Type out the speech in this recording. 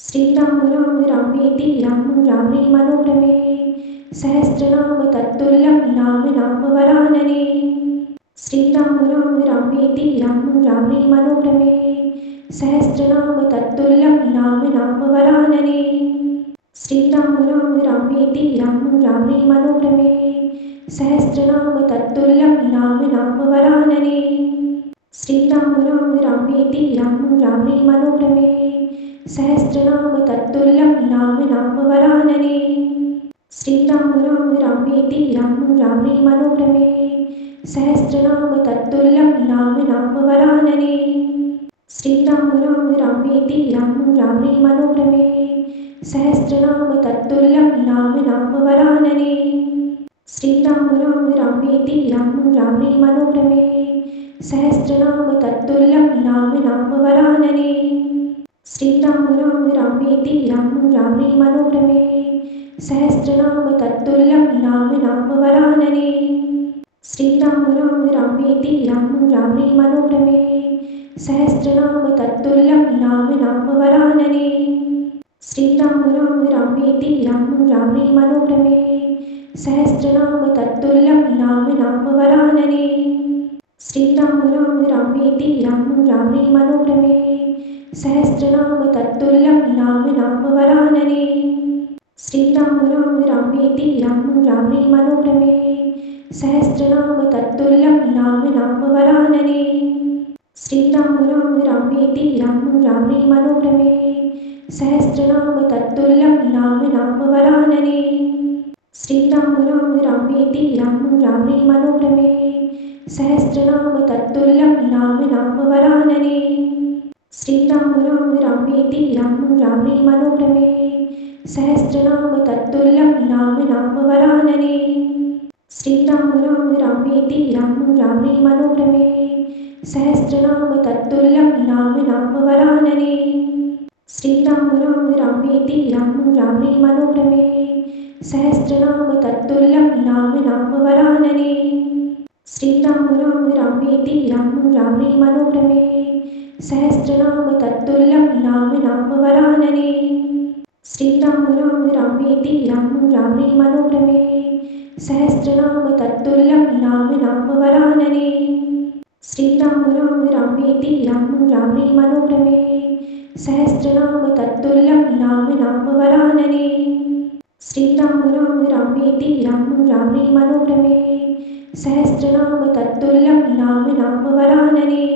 श्रीराम राम रामेति राम रामे मनोरमे सहस्रनाम तत्तुल्यं नाम नाम वरानने। श्रीराम राम रामेति राम रामे मनोरमे सहस्रनाम तत्तुल्यं नाम नाम वरानने। श्रीराम राम रामेति राम रामे मनोरमे सहस्रनाम तत्तुल्यं नाम नाम वरानने। श्रीराम राम रामेति राम रामे मनोरमे सहस्रनाम तत्तुल्यं नाम नाम वरानने। श्रीराम राम रामेति राम रामे मनोरमे सहस्रनाम तत्तुल्यं नाम नाम वरानने। श्रीराम राम रामेति राम रामे मनोरमे सहस्रनाम तत्तुल्यं नाम नाम वरानने। श्रीराम राम रामेति राम रामे मनोरमे सहस्रनाम तत्तुल्यं नाम नाम वरानने। श्रीराम राम रामेति राम रामे मनोरमे सहस्रनाम तत्तुल्यं नाम नाम वरानने। श्रीराम राम रामेति राम रामे मनोरमे सहस्रनाम तत्तुल्यं नाम नाम वरानने। श्रीराम राम रामेति राम रामे मनोरमे सहस्रनाम तत्तुल्यं नाम नाम वरानने। श्रीराम राम रामेति राम रामे मनोरमे सहस्रनाम तत्तुल्यं नाम नाम वरानने। श्रीराम राम रामेति राम रामे मनोरमे सहस्रनाम तत्तुल्यं नाम नाम वरानने। श्रीराम राम रामेति राम रामे मनोरमे सहस्रनाम तत्तुल्यं नाम नाम वरानने। श्रीराम राम रामेति राम रामे मनोरमे सहस्रनाम तत्तुल्यं नाम नाम वरानने। श्रीराम राम रामेति राम रामे मनोरमे सहस्रनाम तत्तुल्यं नाम नाम वरानने। श्रीराम राम रामेति राम रामे मनोरमे सहस्रनाम तत्तुल्यं नाम नाम वरानने। श्रीराम राम रामेति राम रामे मनोरमे सहस्रनाम तत्तुल्यं नाम नाम वरानने। श्रीराम राम रामेति राम रामे मनोरमे सहस्रनाम तत्तुल्यं नाम नाम वरानने। श्रीराम राम रामेति राम रामे मनोरमे सहस्रनाम तत्तुल्यं नाम नाम वरानने। श्रीराम राम रामेति राम रामे मनोरमे सहस्रनाम तत्तुल्यं नाम नाम वरानने। श्रीराम राम रामेति राम रामे मनोरमे सहस्रनाम तत्तुल्यं नाम नाम वरानने।